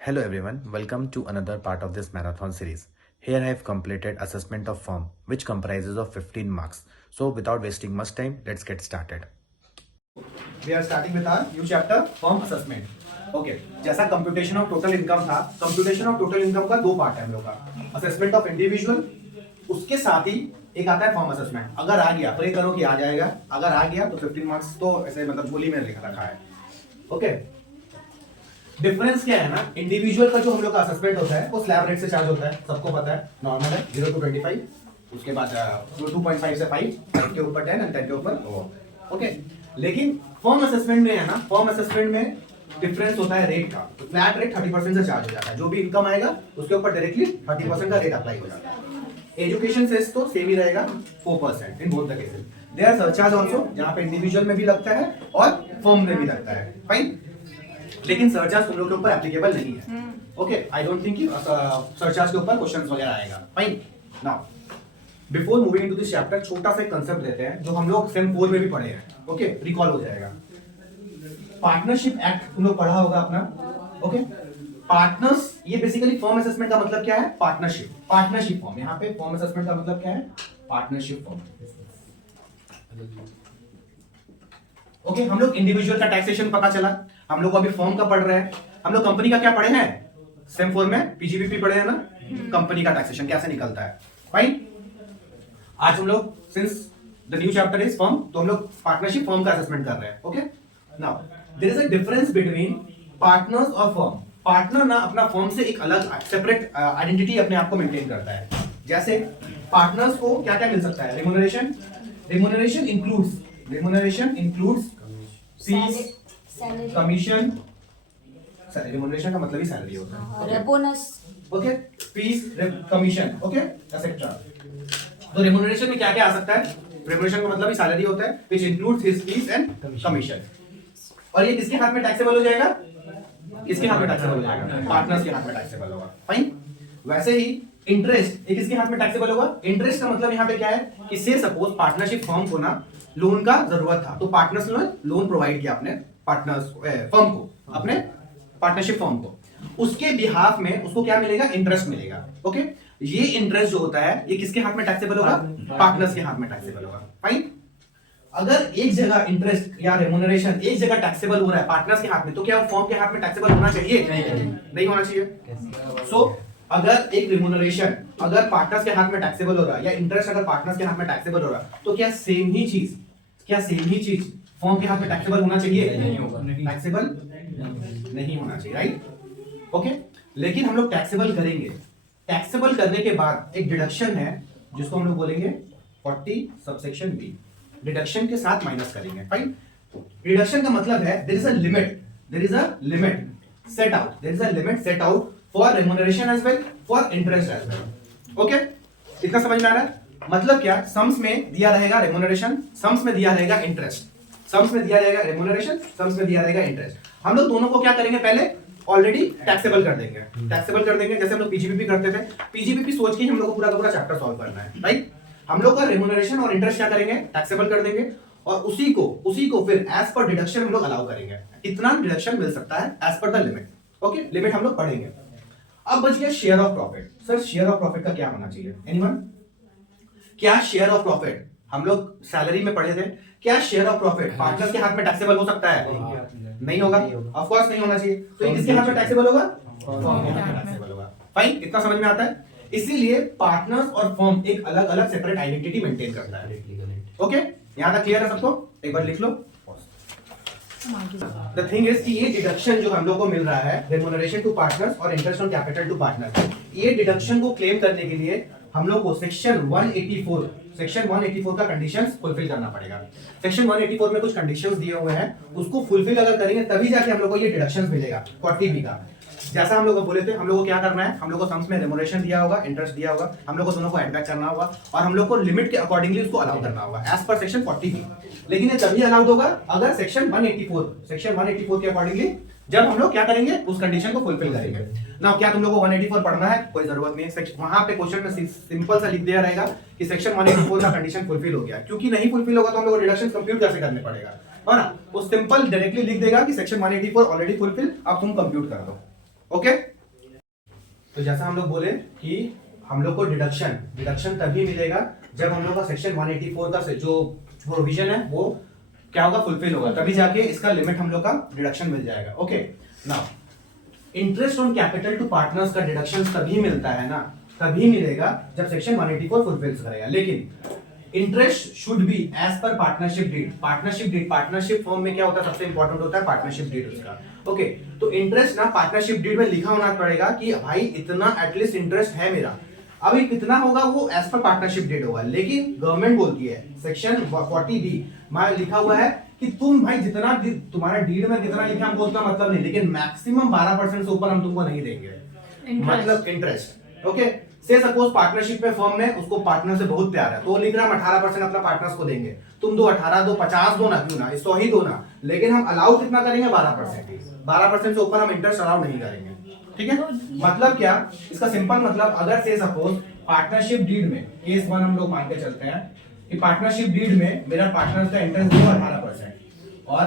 Hello everyone, welcome to another part of this marathon series. Here I have completed assessment of form which comprises of 15 marks. So without wasting much time, let's get started. We are starting with our new chapter form assessment. Okay, जैसा computation of total income था, computation of total income का दो part है हम लोग का, assessment of individual, उसके साथ ही एक आता है फॉर्म असेसमेंट। अगर आ गया प्रे करो कि आ जाएगा, अगर आ गया तो 15 मार्क्स तो ऐसे मतलब गोली में लिखा रखा है। ओके, डिफरेंस क्या है ना, इंडिविजुअल का जो हम लोग का असेसमेंट होता है वो स्लैब रेट से चार्ज होता है, सबको पता है, नॉर्मल है 0 to 25, उसके बाद 2.5 से 5 के ऊपर 10 और 10 के ऊपर ओके। लेकिन फॉर्म असेसमेंट में है ना, फॉर्म असेसमेंट में डिफरेंस होता है रेट का। फ्लैट रेट 30% से चार्ज हो जाता है, जो भी इनकम आएगा उसके ऊपर डायरेक्टली 30% का रेट अप्लाई हो जाता है। एजुकेशन सेस तो सेम ही रहेगा 4% in both the cases. There are surcharge also, जहां पे इंडिविजुअल में भी लगता है और फर्म में भी लगता है, फाइन। लेकिन सरचार्ज तुम लोग के ऊपर एप्लीकेबल नहीं है। ओके, आई डोंट थिंक कि सरचार्ज के ऊपर क्वेश्चंस वगैरह आएगा, fine. Now before moving into this chapter, छोटा सा एक कांसेप्ट देते हैं जो हम लोग सेम 4 में भी पढ़े हैं। ओके, रिकॉल हो जाएगा। पार्टनरशिप एक्ट तुम लोग पढ़ा होगा अपना। ओके, पार्टनर्स, ये बेसिकली फॉर्म असेसमेंट का मतलब क्या है, पार्टनरशिप। पार्टनरशिप फॉर्म, यहाँ पे फॉर्म असेसमेंट का मतलब क्या है, पार्टनरशिप फॉर्म। ओके, हम लोग इंडिविजुअल का टैक्सेशन पता चला, हम लोग अभी फॉर्म का पढ़ रहे हैं। हम लोग कंपनी का क्या पढ़े हैं, सेम 4 में पीजीबीपी पढ़े हैं ना, कंपनी का टैक्सेशन कैसे निकलता है, फाइन। आज हम लोग since the new chapter is form, तो हम लोग पार्टनरशिप फॉर्म का असेसमेंट कर रहे हैं। Okay, now there is a difference between partners और फॉर्म। पार्टनर ना अपना फॉर्म से एक अलग सेपरेट आइडेंटिटी अपने आप को मेंटेन करता है। जैसे पार्टनर्स को क्या क्या मिल सकता है, remuneration, remuneration includes fees, commission, remuneration का मतलब ही सैलरी होता है, bonus, okay, fees, commission, okay, etcetera. तो रेम्यूनरेशन में क्या क्या आ सकता है, रेम्यूनरेशन का मतलब ही सैलरी होता है, which includes his fees and commission. और ये किसके हाथ में टैक्सेबल हो जाएगा, किसके हाथ में टैक्सेबल हो जाएगा, पार्टनर्स के हाथ में टैक्सेबल होगा, फाइन। वैसे ही इंटरेस्ट, ये किसके हाथ में टैक्सेबल होगा, इंटरेस्ट का मतलब यहाँ पे क्या है कि से सपोज पार्टनरशिप फर्म को ना लोन का जरूरत था, तो पार्टनर्स ने लोन प्रोवाइड किया अपने पार्टनर्स फर्म को, अपने पार्टनरशिप फर्म को, उसके बिहाफ में उसको क्या मिलेगा, इंटरेस्ट मिलेगा। ओके, ये इंटरेस्ट जो होता है ये किसके हाथ में टैक्सेबल होगा, पार्टनर्स के हाथ में टैक्सेबल होगा, फाइन। अगर एक जगह इंटरेस्ट या रेम्यूनरेशन एक जगह टैक्सेबल हो रहा है पार्टनर्स के हाथ में, तो क्या वो फर्म के हाथ में टैक्सेबल होना चाहिए, नहीं होना चाहिए। सो अगर एक रेम्यूनरेशन अगर पार्टनर्स के हाथ में टैक्सेबल हो रहा है या इंटरेस्ट अगर पार्टनर्स के हाथ में टैक्सेबल हो रहा है, तो क्या सेम ही चीज फर्म के हाथ में टैक्सेबल होना चाहिए, टैक्सेबल नहीं होना चाहिए, राइट। ओके, लेकिन हम लोग टैक्सेबल करेंगे, टैक्सेबल करने के बाद एक डिडक्शन है जिसको हम लोग बोलेंगे 40 सबसेक्शन बी, डिडक्शन के साथ माइनस करेंगे, फाइन। डिडक्शन का मतलब है there is a limit set out, there is a limit set out for remuneration as well, for interest as well. Okay, इतना समझ में आ रहा है, मतलब क्या, सम्स में दिया रहेगा रेम्यूनरेशन, सम्स में दिया रहेगा इंटरेस्ट, सम्स में दिया रहेगा रेम्यूनरेशन, सम्स में दिया रहेगा इंटरेस्ट। हम लोग दोनों को क्या करेंगे, पहले ऑलरेडी टैक्सेबल कर देंगे, टैक्सेबल कर देंगे, जैसे हम लोग पीजीबीपी करते थे, पीजीबीपी सोच के हम लोग को पूरा का पूरा चैप्टर सॉल्व करना है, राइट। हम लोग का रेम्यूनरेशन और इंटरेस्ट क्या करेंगे, टैक्सेबल कर देंगे, और उसी को फिर एज पर डिडक्शन हम लोग अलाउ करेंगे, कितना डिडक्शन मिल सकता है as per the limit. Okay, limit हम लोग पढ़ेंगे। अब बच गया share of profit. Sir share of profit का क्या होना चाहिए, एनीवन, क्या शेयर ऑफ प्रॉफिट, हम लोग सैलरी में पढ़े थे, क्या शेयर ऑफ प्रॉफिट पार्टनर्स के हाथ में टैक्सेबल हो सकता है, नहीं होगा, ऑफ कोर्स नहीं होना चाहिए। तो ये किसके हाथ में टैक्सेबल होगा, फर्म के हाथ में टैक्सेबल होगा, फाइन। इतना समझ में आता है, इसीलिए पार्टनर्स और फर्म एक अलग अलग सेपरेट आइडेंटिटी मेंटेन करता है। ओके, यहां तक क्लियर है सबको, एक बार लिख लो। द थिंग इज कि ये डिडक्शन जो हम लोग को मिल रहा है, रेम्यूनरेशन टू पार्टनर्स और interest on capital to partner, ये डिडक्शन को क्लेम करने के लिए हम लोग को सेक्शन 184 का कंडीशंस फुलफिल करना पड़ेगा। सेक्शन 184 में कुछ कंडीशंस दिए हुए हैं, उसको फुलफिल अगर करेंगे तभी जाके हम लोग को ये डिडक्शंस मिलेगा 40B का। जैसा हम लोग बोले थे, हम लोग को क्या करना है, हम लोग को सम्स में रेम्यूनरेशन दिया होगा, इंटरेस्ट दिया होगा, हम लोग को दोनों को ऐड बैक करना होगा, और हम लोग को लिमिट के अकॉर्डिंगली उसको अलाउ करना होगा एज पर सेक्शन 40B। लेकिन ये तभी अलाउड होगा अगर सेक्शन 184 के अकॉर्डिंगली जब हम लोग क्या करेंगे, उस कंडीशन को फुलफिल करेंगे ना। क्या तुम लोग को 184 पढ़ना है, कोई जरूरत नहीं है, वहां पे क्वेश्चन में सिंपल सा लिख दिया रहेगा कि सेक्शन 184 का कंडीशन फुलफिल हो गया, क्योंकि नहीं फुलफिल होगा तो हम लोग को डिडक्शन कंप्यूट कैसे करने पड़ेगा, है ना। वो सिंपल डायरेक्टली लिख देगा कि सेक्शन 184 ऑलरेडी फुलफिल, अब तुम कंप्यूट कर दो, ओके, तो जैसा हम लोग बोले कि हम लोग को डिडक्शन तभी मिलेगा जब हम लोग का सेक्शन 184 का जो प्रोविजन है वो क्या होगा, फुलफिल होगा, तभी जाके इसका लिमिट हम लोग का डिडक्शन मिल जाएगा। Okay, now interest on capital to partners का डिडक्शन तभी मिलता है ना, तभी मिलेगा जब सेक्शन 184 फुलफिल करेगा। लेकिन interest should be as per partnership deed. Partnership firm में क्या होता है, सबसे इंपॉर्टेंट होता है पार्टनरशिप डीड उसका। ओके, तो इंटरेस्ट ना पार्टनरशिप डीड में लिखा होना पड़ेगा कि भाई इतना एटलीस्ट इंटरेस्ट है मेरा। अब ये कितना होगा वो एज पर पार्टनरशिप डीड होगा, लेकिन गवर्नमेंट बोलती है सेक्शन 40D में लिखा हुआ है कि तुम भाई जितना तुम्हारा डीड में कितना लिखा हमको उतना मतलब नहीं, लेकिन मैक्सिमम 12% से ऊपर हम तुमको नहीं देंगे, मतलब इंटरेस्ट। ओके, से सपोज पार्टनरशिप में फर्म में उसको पार्टनर से बहुत प्यार है, तो वो लिख रहा है 18% अपना पार्टनर्स को देंगे। तुम दो 18 दो 50 दो ना, क्यों ना 100 ही दो ना, लेकिन हम अलाउ कितना करेंगे, 12% से ऊपर हम इंटरेस्ट अलाउ नहीं करेंगे। ठीक है, मतलब क्या, इसका सिंपल मतलब अगर से सपोज पार्टनरशिप डीड में केस 1 हम लोग मान के चलते हैं कि पार्टनरशिप डीड में मेरा पार्टनर का इंटरेस्ट दो 18% और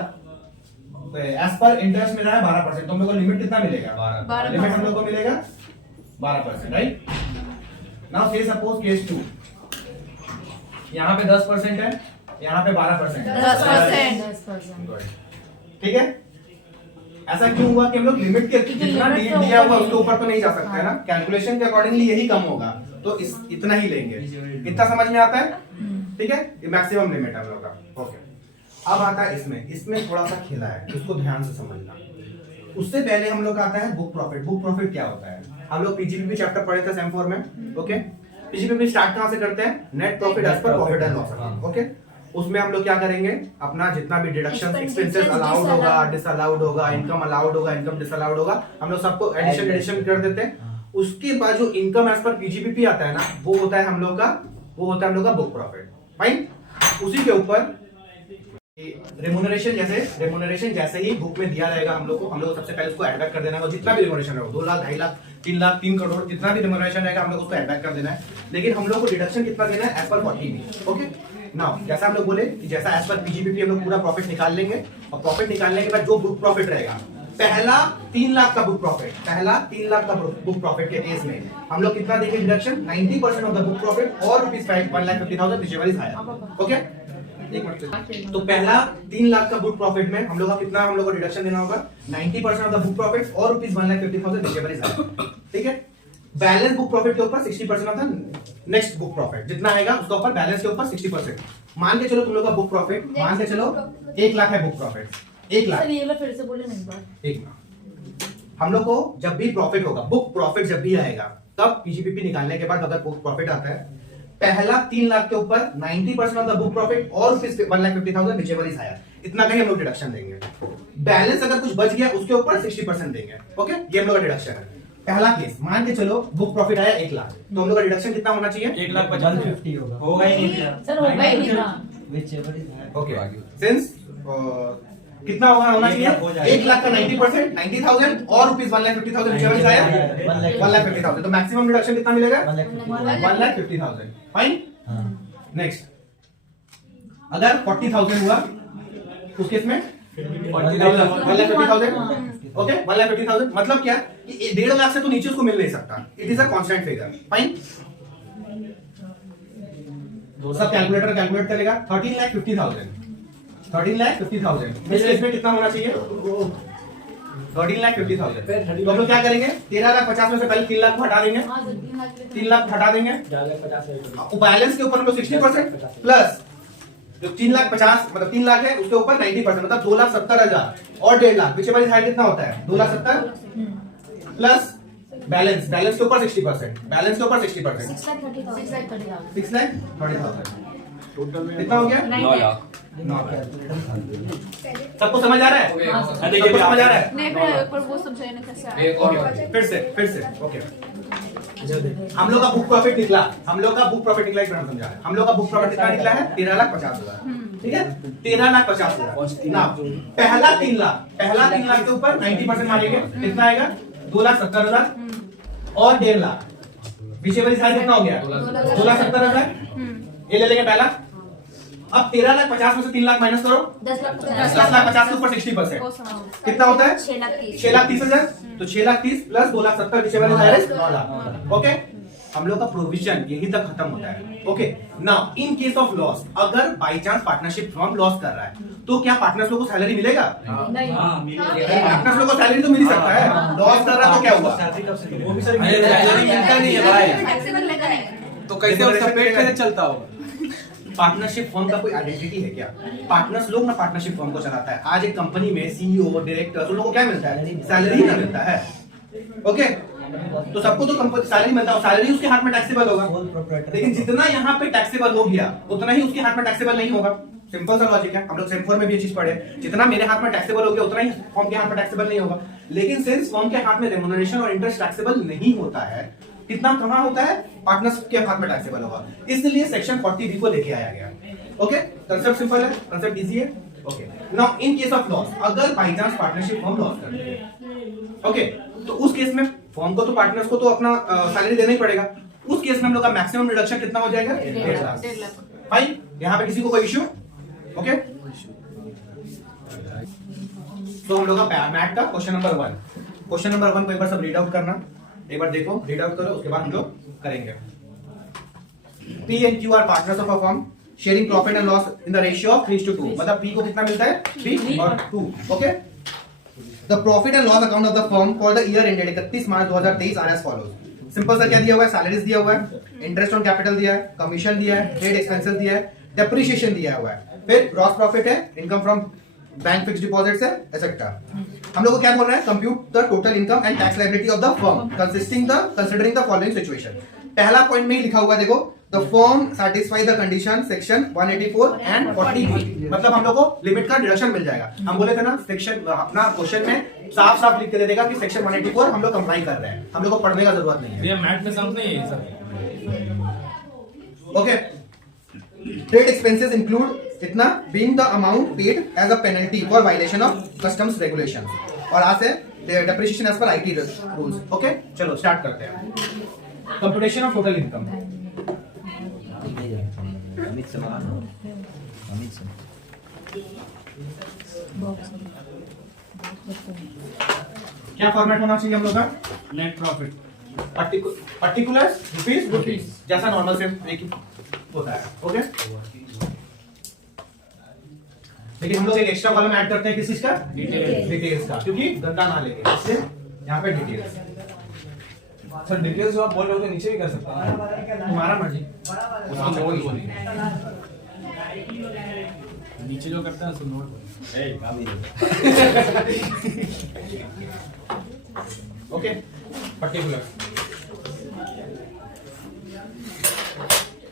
एज पर इंटरेस्ट मिल रहा है 12%, तो हम लोग को लिमिट कितना मिलेगा, लिमिट हम लोग को मिलेगा 12%, राइट। नाउ से सपोज केस 2, यहाँ पे 10% है, यहाँ पे 12% है, 10%। ठीक है। ऐसा क्यों हुआ कि हम लोग लिमिट के जितना डीड दिया हुआ उसके ऊपर तो नहीं जा सकते है ना, कैलकुलेशन के अकॉर्डिंगली यही कम होगा, तो इतना ही लेंगे। इतना समझ में आता है, ठीक है, ये मैक्सिमम लिमिट है हम लोग का। ओके, अब आता है इसमें थोड़ा सा खेला है, इसको ध्यान से समझना। उससे पहले हम लोग आता है बुक प्रॉफिट। बुक प्रॉफिट क्या होता है, हम लोग पीजीपीपी चैप्टर पढ़े थे सेम 4 में। ओके, पीजीपीपी स्टार्ट कहां से करते हैं, net profit as per profit and loss. Okay, उसमें हम लोग क्या करेंगे, अपना जितना भी डिडक्शन एक्सपेंसेस अलाउड होगा, डिसअलाउड होगा, इनकम अलाउड होगा, इनकम डिसअलाउड होगा, हम लोग सबको एडिशन कर देते हैं। उसके बाद जो इनकम एज पर पीजीपीपी आता है ना, वो होता है हम लोग का बुक प्रॉफिट। फाइन, उसी के ऊपर रेमुनरेशन जैसे ही बुक में दिया रहेगा हम लोग सबसे पहले उसको एड बैक कर देना है। जितना भी रेमुनरेशन रहेगा, 2 लाख 2.5 लाख 3 लाख 3 करोड़ जितना भी रेमुनरेशन रहेगा हम लोग उसको एड बैक कर देना है। लेकिन हम लोग को डिडक्शन कितना देना है, as per 40B। Okay, now जैसा हम लोग बोले कि जैसा एज पर पीजीपीपी हम लोग पूरा प्रॉफिट निकाल लेंगे, और प्रॉफिट निकालने के बाद जो बुक प्रॉफिट रहेगा, पहला 3 लाख का बुक प्रॉफिट के केस में हम लोग कितना देंगे deduction, 90% of the book profit और ₹1,50,000 whichever is higher। ओके, तो पहला 3 लाख का बुक प्रॉफिट में हम लोग का कितना हम लोग को डिडक्शन देना होगा, 90% ऑफ द बुक प्रॉफिट और ₹1,50,000 whichever is higher। ठीक है, बैलेंस बुक प्रॉफिट के ऊपर 60% of the next book profit जितना आएगा उसका ऊपर बैलेंस के ऊपर 60%। मान के चलो तुम लोग का बुक प्रॉफिट मान के चलो 1 लाख है, बुक प्रॉफिट 1 लाख। सर ये लो फिर से बोले नहीं बात। 1 लाख हम लोग को जब भी प्रॉफिट होगा, बुक प्रॉफिट जब भी आएगा, तब पीजीपीपी निकालने के बाद अगर बुक प्रॉफिट आता है, पहला 3 लाख के ऊपर 90% ऑफ द बुक प्रॉफिट और ₹1,50,000 whichever is higher, इतना का ही हम लोग डिडक्शन देंगे। बैलेंस अगर कुछ बच गया उसके ऊपर 60% देंगे। ओके, ये हम लोग का डिडक्शन है। पहला केस मान के चलो बुक प्रॉफिट आया 1 लाख, तो हम लोग का डिडक्शन कितना होना चाहिए, 1,50,000 होगा ही नहीं सर होगा ही नहीं ना। ओके, सिंस कितना होना चाहिए, 1 लाख का 90% 90,000 और ₹1,50,000 whichever is higher 1,50,000, तो मैक्सिमम डिडक्शन कितना मिलेगा, 1,50,000। फाइन, नेक्स्ट अगर 40,000 हुआ उस केस में 1,50,000। ओके, 1,50,000 मतलब क्या कि 1.5 लाख से तो नीचे उसको मिल नहीं सकता, it is a constant figure. Fine, सब कैलकुलेट करेगा 13,50,000 इस केस में कितना होना चाहिए, 13,50,000। तो हम लोग क्या करेंगे, 13,50,000 में से पहले 3 लाख को हटा देंगे, 3 लाख हटा देंगे, बैलेंस के ऊपर हम लोग 60% प्लस जो 3,50,000 मतलब 3 लाख है उसके ऊपर 90% मतलब 2,70,000 और 1.5 लाख whichever is higher कितना होता है, 2,70,000 प्लस बैलेंस के ऊपर 60%, बैलेंस के ऊपर 60%, 6,30,000 कितना हो गया, 9 लाख। सबको समझ आ रहा है, सबको समझ आ रहा है। नहीं पर वो समझाए ना कैसे। ओके, फिर से ओके, हम लोग का बुक प्रॉफिट निकला, एक मिनट समझा रहे हैं। हम लोग का बुक प्रॉफिट कितना निकला है, 13,50,000। ठीक है, 13,50,000 ना, पहला 3 लाख के ऊपर 90% मारेंगे, कितना आएगा, 2,70,000 और 1.5 लाख whichever is higher कितना हो गया, 2,70,000। ये ले लेंगे पहला, अब 13,50,000 में से 3 लाख माइनस करो, 10,50,000 के ऊपर 60% कितना होता है? 6,30,000। तो 6,30,000 प्लस 2,70,000 पीछे वाले 9 लाख। ओके, हम लोग का प्रोविजन यही तक खत्म होता है। Okay, now in case of loss, अगर by chance partnership firm loss कर रहा है तो क्या पार्टनर्स लोग को सैलरी मिलेगा? पार्टनर्स लोग को सैलरी तो मिल ही सकता है, लॉस कर रहा है तो क्या होगा? वो भी सर मिलता नहीं है भाई, तो कैसे उसका पेट कैसे चलता होगा? पार्टनरशिप फर्म का कोई आइडेंटिटी है क्या? पार्टनर्स लोग ना पार्टनरशिप फर्म को चलाता है। आज एक कंपनी में सीईओ, डायरेक्टर, उन लोगों को क्या मिलता है? सैलरी ना मिलता है। ओके, तो सबको तो कंपनी सैलरी मिलता है, सैलरी उसके हाथ में टैक्सेबल होगा, लेकिन जितना यहाँ पे टैक्सेबल हो गया उतना ही उसके हाथ में टैक्सेबल नहीं होगा। सिंपल सा लॉजिक है, हम लोग सेम 4 में भी ये चीज पढ़े, जितना मेरे हाथ में टैक्सेबल हो गया उतना ही फर्म के हाथ में टैक्सेबल नहीं होगा। लेकिन सिंस फर्म के हाथ में रेम्युनरेशन और इंटरेस्ट टैक्सेबल नहीं होता है, कितना कहाँ होता है? पार्टनर्स के हाथ में टैक्सेबल होगा, इसलिए सेक्शन 40B को लेके आया गया। ओके, कंसेप्ट सिंपल है, कंसेप्ट इजी है। Okay, now in case of loss, अगर by chance partnership firm loss कर दे, ओके, तो उस केस में फर्म को तो पार्टनर्स को तो अपना सैलरी देना ही पड़ेगा। उस केस में हम लोग का मैक्सिमम रिडक्शन कितना हो जाएगा? 1.5 लाख। फाइन, यहाँ पे किसी को कोई इश्यू? ओके, तो हम लोग का मैथ का क्वेश्चन नंबर 1, क्वेश्चन नंबर 1 को एक बार सब रीड आउट करना, एक बार देखो, रीड आउट करो, उसके बाद हम लोग करेंगे। P and Q are partners of a firm sharing profit and loss in the ratio of 3:2, मतलब P को कितना मिलता है? 3 और 2। Okay, the profit and loss account of the firm for the year ended 31 March 2023 are as follows। Simple सा क्या दिया हुआ है? सैलरीज दिया हुआ है, इंटरेस्ट ऑन कैपिटल दिया है, कमीशन दिया है, ट्रेड एक्सपेंसेस दिया है, डेप्रिसिएशन दिया हुआ है, फिर ग्रॉस प्रॉफिट है, income from bank fixed deposits है, एटसेट्रा। हम लोग को क्या बोल रहा है? Compute the total income and tax liability of the firm considering the following situation. पहला पॉइंट में ही लिखा हुआ है, देखो, the firm satisfy the condition section 184 and 40B, मतलब हम लोग को लिमिट का डिडक्शन मिल जाएगा। हम बोले थे ना सेक्शन, अपना क्वेश्चन में साफ साफ लिख के दे देगा कि सेक्शन 184 हम लोग कंप्लाई कर रहे हैं, हम लोग को पढ़ने का जरूरत नहीं है। ये मैथ में समझ नहीं है sir. Okay, trade expenses include इतना being the amount paid as a penalty for violation of customs regulation, और आज से depreciation as per IT rules. Okay, चलो स्टार्ट करते हैं। Computation of total income. क्या फॉर्मेट होना चाहिए हम लोग का? नेट प्रॉफिट पर्टिकुलर रुपीस, जैसा नॉर्मल से एक होता है। ओके, लेकिन हम लोग एक एक्स्ट्रा कॉलम ऐड करते हैं किस चीज का? डिटेल्स का, क्योंकि गंदा ना लेके, इसलिए यहाँ पे डिटेल्स। सर डिटेल्स जो आप बोल रहे हो तो नीचे भी कर सकते हैं, तुम्हारा मर्जी, उसको कोई बोल नीचे जो करते हैं सो नोट। ओके, पर्टिकुलर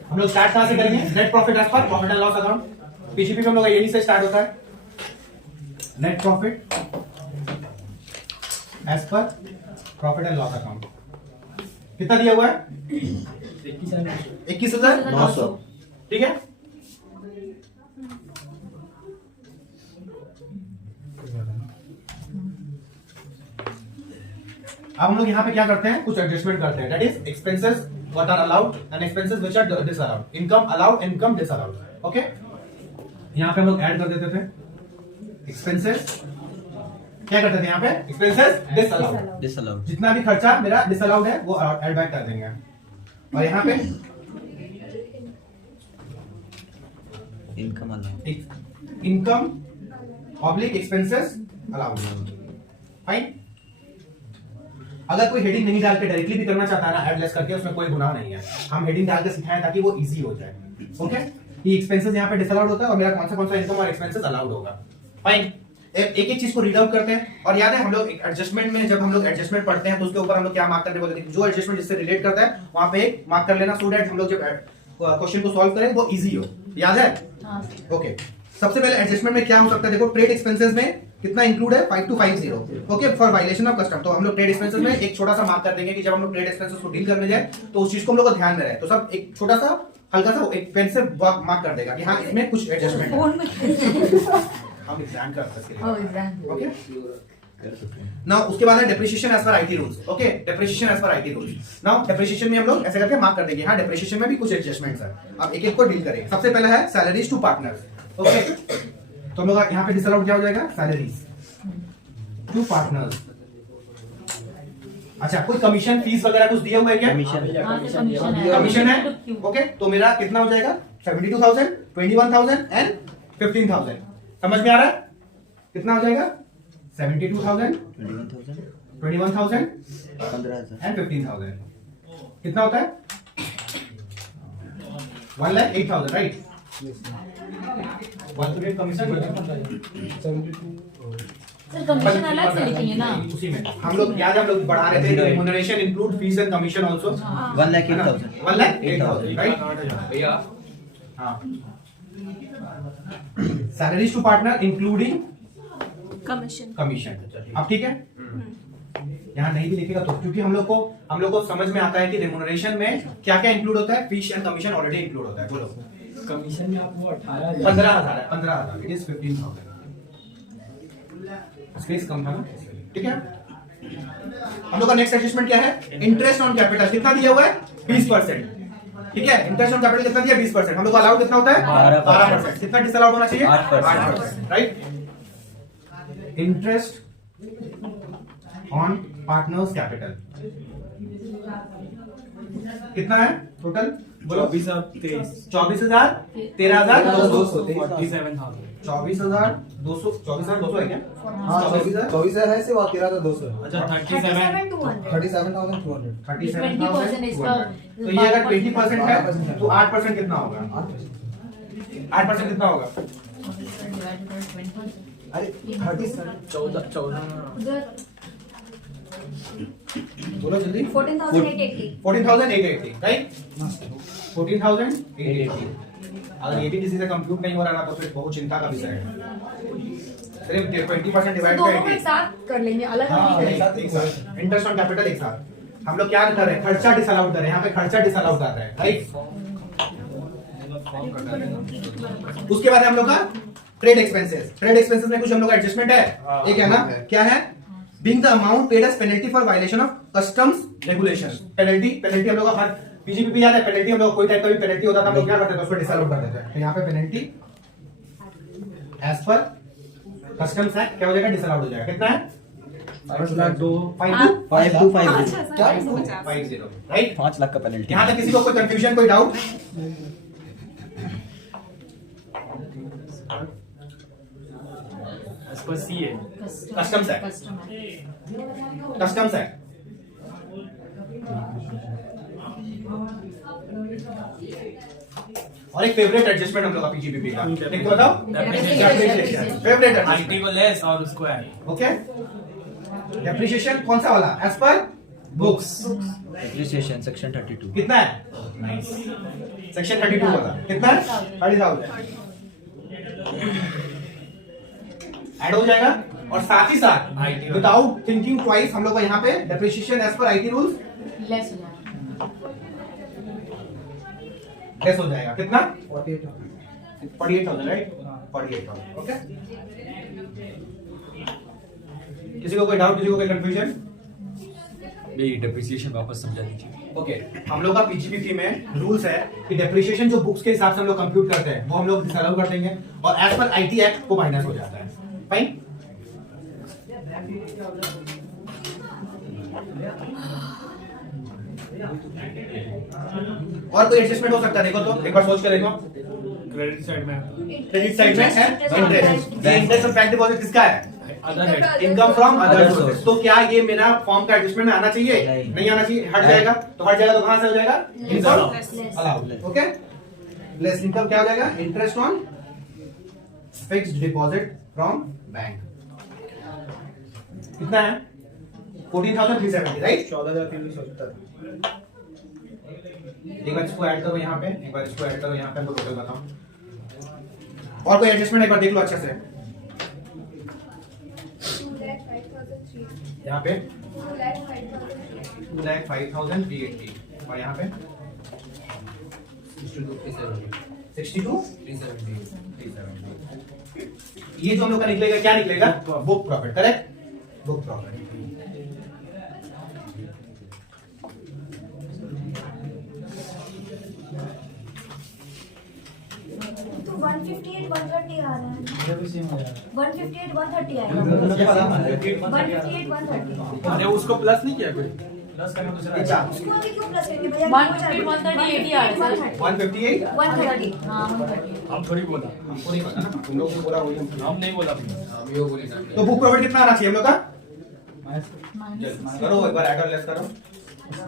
हम लोग स्टार्ट कहां से करेंगे? Net profit as per profit and loss account. PCP में हम लोग का यही से स्टार्ट होता है, net profit as per profit and loss account. कितना दिया हुआ है? 21,900। ठीक है, अब हम लोग यहाँ पे क्या करते हैं? कुछ एडजस्टमेंट करते हैं, that is expenses what are allowed and expenses which are disallowed, income allowed, income disallowed. Okay, यहाँ पे हम लोग ऐड कर देते थे एक्सपेंसेस, क्या करते थे यहाँ पे? एक्सपेंसेस डिसअलाउड, जितना भी खर्चा मेरा डिसअलाउड है वो ऐड बैक कर देंगे, और यहाँ पे income allowed, income oblique expenses allowed. Fine, अगर कोई हेडिंग नहीं डाल के डायरेक्टली भी करना चाहता है ना ऐड लेस करके, उसमें कोई गुनाह नहीं है। हम हेडिंग डाल के सिखाएं ताकि वो इजी हो जाए। ओके, ये एक्सपेंसेस यहाँ पे डिसअलाउड होता है और मेरा कौन सा इनकम और एक्सपेंसेस अलाउड होगा। फाइन, एक एक चीज को रीड आउट करते हैं। और याद है हम लोग एडजस्टमेंट में, जब हम लोग एडजस्टमेंट पढ़ते हैं तो उसके ऊपर हम लोग क्या मार्क करने बोलते हैं? जो एडजस्टमेंट जिससे रिलेट करता है वहां पे एक मार्क कर लेना, सो दैट हम लोग जब क्वेश्चन को सॉल्व करें वो इजी हो। याद है? ओके, सबसे पहले एडजस्टमेंट में क्या हो सकता है? देखो, ट्रेड एक्सपेंसेस में कितना इंक्लूड है? 5250। Okay, for violation of custom. तो हम लोग ट्रेड एक्सपेंसेस में एक छोटा सा मार्क कर देंगे कि जब हम लोग ट्रेड एक्सपेंसेस को डील करने जाए तो उस चीज को हम लोग को ध्यान में रहे, तो सब एक छोटा सा हल्का सा एक पेन से मार्क कर देगा कि हाँ इसमें कुछ एडजस्टमेंट है। हम एग्जाम करते हैं। ओके, नाउ उसके बाद है depreciation as per IT rules. Okay, depreciation as per IT rules. Now depreciation में हम लोग ऐसे करके मार्क कर देंगे। हाँ, डेप्रिसिएशन में भी कुछ एडजस्टमेंट्स है। अब एक एक को डील करेंगे। सबसे पहला है सैलरीज टू पार्टनर्स। ओके, तो हम लोग यहाँ पे डिसअलाउड क्या हो जाएगा, सैलरीज टू पार्टनर्स। अच्छा, कोई कमीशन फीस वगैरह कुछ दिए हुए हैं क्या? कमीशन है। ओके, तो मेरा कितना हो जाएगा, 72,000, 21,000 एंड 15,000। समझ में आ रहा है? कितना हो जाएगा, 72,000, 21,000 एंड 15,000। कितना होता है, 1,08,000, राइट? सर कमीशन अलग से लिखेंगे ना? उसी में हम लोग याद, हम लोग बढ़ा रहे थे remuneration include fees and commission also 1,08,000 1,08,000, right? भैया हाँ, salaries to partner including commission. अब ठीक है, यहाँ नहीं भी लिखेगा तो, क्योंकि हम लोग को समझ में आता है कि रेम्यूनरेशन में क्या क्या इंक्लूड होता है। Fees and commission already include होता है। बोलो, कमीशन में आपको 18,000 15,000 है, 15,000 इट इज 15,000। स्पेस कम था ना, ठीक है। हम लोग का नेक्स्ट एडजस्टमेंट क्या है, इंटरेस्ट ऑन कैपिटल कितना दिया हुआ है, 20%। ठीक है, इंटरेस्ट ऑन कैपिटल कितना दिया, 20%। हम लोग का अलाउड कितना होता है, 12%। कितना डिसअलाउड होना चाहिए, 8%, right? Interest on partners capital कितना है टोटल, बोलो? 24,023 24,000, 13,200, 47,000 24,200, 24,200 है क्या? हाँ, 24,000 है सिर्फ, 13,200। अच्छा 37 37,200। 20% इसका। तो ये अगर 20% है तो 8% कितना होगा, 8% कितना होगा? अरे 30 उधर बोलो जल्दी। 14,880 राइट? 14,880। अगर ये भी किसी से कंप्यूट नहीं हो रहा ना तो फिर बहुत चिंता का विषय है। सिर्फ 20% डिवाइड दोनों को बाय एक साथ कर लेंगे, अलग हाँ, अलग एक साथ, एक साथ। इंटरेस्ट ऑन कैपिटल एक साथ। हम लोग क्या कर रहे हैं, खर्चा डिसअलाउड कर रहे हैं। यहाँ पे खर्चा डिसअलाउड कर रहे हैं, राइट? उसके बाद हम लोग का ट्रेड एक्सपेंसेस। ट्रेड एक्सपेंसेस में कुछ हम लोग का एडजस्टमेंट है। एक है ना, क्या है, being the amount paid as penalty for violation of customs regulation. Penalty हम लोग का हर पीजीपीपी याद है, पेनल्टी हम लोग कोई टाइप का भी पेनल्टी होता था हम लोग क्या करते थे, उसको डिसअलाउड कर देते थे। तो यहाँ पे penalty as per customs act क्या हो जाएगा, डिसअलाउड हो जाएगा। कितना है, 5,02,5,000 50, राइट? 5 लाख का पेनल्टी। यहाँ तक किसी को कोई कंफ्यूजन, कोई doubt? Customs act, customs act. और एक फेवरेट एडजस्टमेंट हम लोग का पीजीपीपी का, एक तो बताओ, फेवरेट आईटी को लेस और उसको ऐड। ओके, डेप्रिसिएशन कौन सा वाला, as per books. Depreciation section 32 कितना है, नाइस, सेक्शन 32 वाला कितना है, 30,000 ऐड हो जाएगा। और साथ ही साथ विदाउट थिंकिंग ट्वाइस हम लोग का यहाँ पे depreciation as per IT rules less हो जाएगा। लेस हो जाएगा। कितना, 48,000, राइट? 48,000, ओके। किसी को कोई डाउट, किसी को कोई कंफ्यूजन? डेप्रिसिएशन वापस समझा दीजिए। ओके, हम लोग का पीजीपीपी में रूल्स है कि डेप्रिसिएशन जो बुक्स के हिसाब से हम लोग कंप्यूट करते हैं वो हम लोग डिसअलाउ कर देंगे और एज पर आईटी एक्ट को माइनस हो जाता है। फाइन। और कोई एडजस्टमेंट हो सकता है, देखो तो एक बार सोच के देखो। क्रेडिट साइड में क्रेडिट साइड में है interest. Interest on bank deposit किसका है, other head. Income from other Other sources. source। तो क्या ये मेरा फॉर्म का एडजस्टमेंट में आना चाहिए, नहीं आना चाहिए, हट जाएगा। तो हट जाएगा तो कहां से हो जाएगा, income allowed. Okay, less income क्या हो जाएगा, interest on fixed deposit from bank. कितना है, 14,370, राइट? 14,370। एक बार इसको ऐड करो यहाँ पे, एक बार इसको ऐड करो यहाँ पे, हमको टोटल बताओ। और कोई एडजस्टमेंट एक बार देख लो अच्छे से। यहाँ पे 2,05,380 और यहाँ पे 62,370। ये जो हम लोग का निकलेगा क्या निकलेगा, book profit, correct? Book profit. तो 158 130 आ रहा है। 158 130 आएगा। 158 130। अरे उसको प्लस नहीं किया कोई? प्लस करना दूसरा है। अच्छा उसको अभी क्यों प्लस करेंगे भैया? 158 130 80 आ रहा है सर। 158 130। हाँ 130। हम थोड़ी बोला, हमको नहीं पता ना, तुम लोग को बोला वही हम। हम नहीं बोला। तो बुक प्रॉफिट कितना आना चाहिए हम लोग का? करो एक बार ऐड और लेस करो।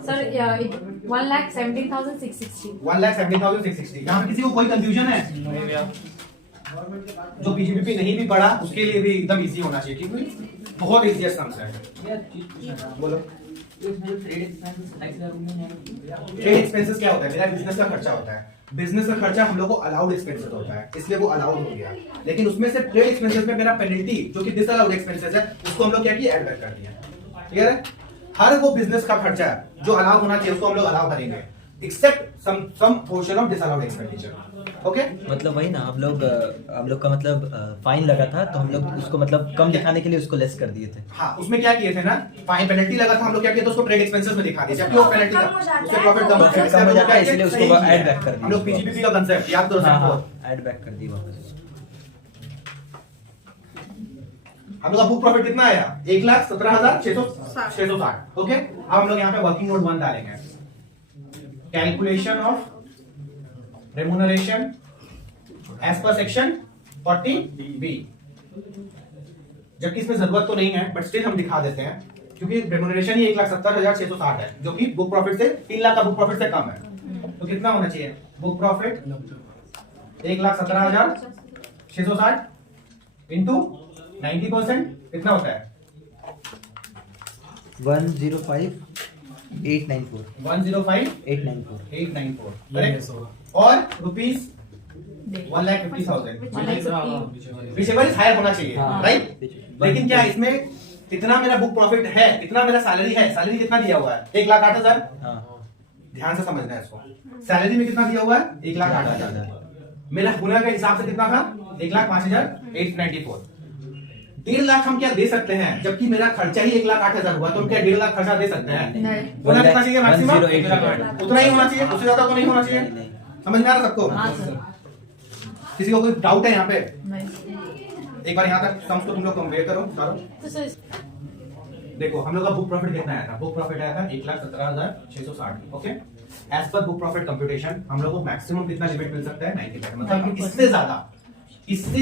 सर 1,17,660। 1,17,660। यहाँ पे किसी को कोई कंफ्यूजन है? जो पीजीबीपी नहीं भी पढ़ा उसके लिए भी एकदम इजी होना चाहिए, क्योंकि बहुत इजी सम्स है। बोलो ट्रेड एक्सपेंसेस क्या होता है? मेरा बिजनेस का खर्चा होता है। बिजनेस का खर्चा हम लोग को अलाउड एक्सपेंसेस होता है, इसलिए वो अलाउड हो गया। लेकिन उसमें से ट्रेड एक्सपेंसेस में मेरा पेनल्टी जो कि डिसअलाउड एक्सपेंसेस है, उसको हम लोग क्या किया? ऐड बैक कर दिया। क्लियर है? हर वो बिजनेस का खर्चा जो अलाउ होना चाहिए उसको हम लोग अलाउ करेंगे, except some portion of disallowed expenditure. Okay, मतलब वही ना, हम लोग का मतलब फाइन लगा था, तो हम लोग उसको मतलब कम दिखाने के लिए उसको लेस कर दिए थे। हाँ उसमें क्या किए थे ना, फाइन पेनल्टी लगा था, हम लोग क्या किए थे उसको ट्रेड एक्सपेंसेस में दिखा दिया, जबकि वो पेनल्टी था उससे प्रॉफिट कम Profit कम हो जाता है, इसलिए उसको ऐड बैक कर दिया। हम लोग पीजीबीपी का कांसेप्ट याद करो हाँ, सबको। ऐड बैक कर दिए वापस। हम लोग का बुक प्रॉफिट कितना आया? 1,17,660। ओके, अब हम लोग यहाँ पे वर्किंग नोट 1 डालेंगे। Calculation of remuneration as per section 40B। जबकि इसमें जरूरत तो नहीं है, बट स्टिल हम दिखा देते हैं, क्योंकि रेम्यूनरेशन ही 1,70,660 है, जो कि बुक प्रॉफिट से 3 लाख का बुक प्रॉफिट से कम है। तो कितना होना चाहिए बुक प्रॉफिट? 1,17,660 इंटू 90% कितना होता है? 105,894 105,894 894 करेक्ट। और रुपीस 1,50,000 विचेवर इज हायर होना चाहिए, राइट? लेकिन क्या इसमें कितना मेरा बुक प्रॉफिट है, कितना मेरा सैलरी है? सैलरी कितना दिया हुआ है? 1,08,000। हाँ। ध्यान से समझना है इसको। सैलरी में कितना दिया हुआ है? 1,08,000। मेरा गुना के हिसाब से कितना था? 1,05,894। 1.5 लाख हम क्या दे सकते हैं, जबकि मेरा खर्चा ही 1,08,000 हुआ, तो हम क्या 1.5 लाख खर्चा दे सकते हैं? नहीं। होना कितना चाहिए मैक्सिमम? 1,08,000 उतना ही होना चाहिए, उससे ज्यादा तो नहीं होना चाहिए। समझ में आ रहा सबको? हाँ सर। किसी को कोई डाउट है यहाँ पे? नहीं। एक बार यहाँ तक सम्स को तुम लोग कंपेयर करो सारो। तो सर देखो हम लोग का बुक प्रॉफिट कितना आया था? बुक प्रॉफिट आया था 1,17,660। Okay, as per book profit computation हम लोग को मैक्सिमम कितना लिमिट मिल सकता है? 90%। मतलब हम इससे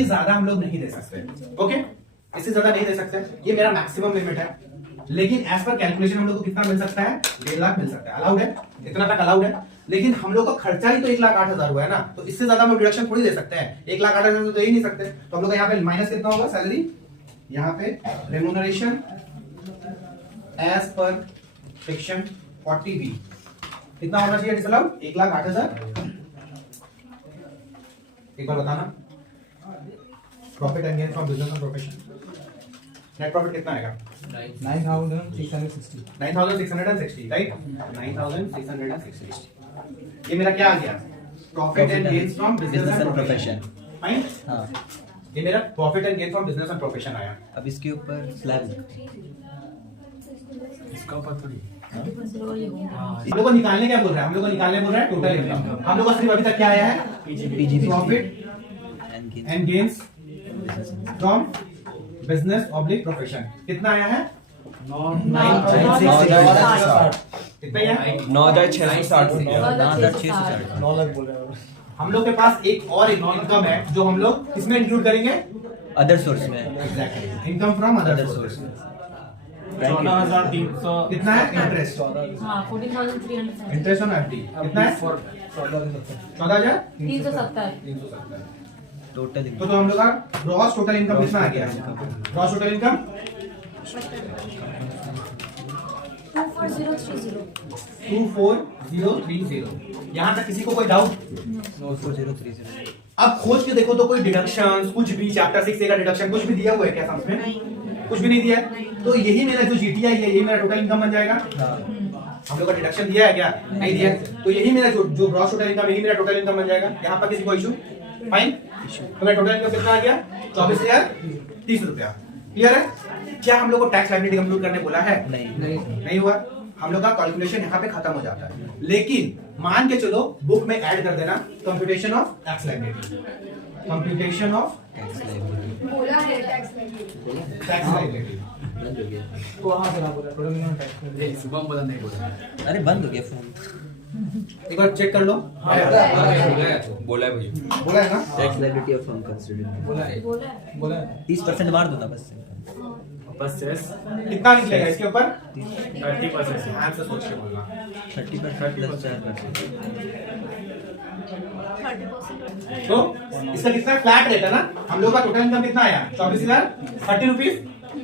ज्यादा हम लोग नहीं दे सकते। ओके, इससे ज्यादा नहीं दे सकते, ये मेरा मैक्सिमम लिमिट है। लेकिन एज पर कैलकुलेशन हम लोग को कितना मिल सकता है? 1.5 लाख मिल सकता है, अलाउड है, इतना तक अलाउड है। लेकिन हम लोग का खर्चा ही तो 1,08,000 हुआ है ना, तो इससे ज्यादा हम डिडक्शन थोड़ी दे सकते हैं। 1,08,000 तो दे ही नहीं सकते। तो हम लोग का यहाँ पे माइनस कितना होगा? सैलरी, यहाँ पे remuneration as per section 40B कितना होना चाहिए डिसअलाउड? 1,08,000। एक बार बताना, profit and gain from business and profession, net profit कितना आएगा? 9,660 9,660, राइट? 9,660। ये मेरा क्या आ गया? Profit and gain from business and profession. Fine, हाँ। ये मेरा profit and gain from business and profession आया। अब इसके ऊपर स्लैब इसका ऊपर थोड़ी। हम लोग को निकालने क्या बोल रहा है? हम लोग को निकालने बोल रहा है टोटल इनकम। हम लोग का सिर्फ अभी तक क्या आया है? PGB profit and gains from business oblique profession कितना आया है? 9,660 कितना आया? 9,660 9,660 9 लाख बोल रहे हैं। हम लोग के पास एक और इनकम है जो हम लोग किसमें इंक्लूड करेंगे? अदर सोर्स में। Income from other source. 14,300 कितना है? इंटरेस्ट। हाँ 14,300 इंटरेस्ट ऑन एफडी कितना है? 14,000 370 टोटल तो हम लोग का ग्रॉस टोटल इनकम कितना आ गया? Gross total income 24030। 24030। यहाँ तक किसी को कोई डाउट? 4030 अब खोज के देखो तो कोई डिडक्शन कुछ भी चैप्टर 6 का डिडक्शन कुछ भी दिया हुआ है क्या समझ में? कुछ भी नहीं दिया है। तो यही मेरा जो जीटीआई है यही मेरा टोटल इनकम बन जाएगा। हम लोग का डिडक्शन दिया है क्या? नहीं दिया। तो यही मेरा जो ग्रॉस टोटल इनकम यही मेरा टोटल इनकम बन जाएगा। यहाँ पर किसी को इशू? फाइन। तो मेरा टोटल इनकम कितना आ गया? 24,030 रुपया। क्लियर है? क्या हम लोग को टैक्स लायबिलिटी कंप्यूट करने बोला है? नहीं हुआ। हम लोग का कैलकुलेशन यहाँ पे खत्म हो जाता है। लेकिन मान के चलो बुक में ऐड कर देना computation of tax liability, computation of बोला है टैक्स टैक्स लायबिलिटी। कहाँ से ना बोला टोटल मिनिमम टैक्स शुभम बोला नहीं बोला अरे बंद हो गया फोन। एक बार चेक कर लो। बोला है भाई बोला है ना? Tax liability of firm considered बोला है बोला है 30% मार दो ना बस। बस सेस कितना निकलेगा इसके ऊपर? 30%। ध्यान से सोच के बोलना। 30% प्लस 4%। तो इसका कितना फ्लैट रेट है ना? हम लोग का टोटल इनकम कितना आया? 24,030 रुपीज।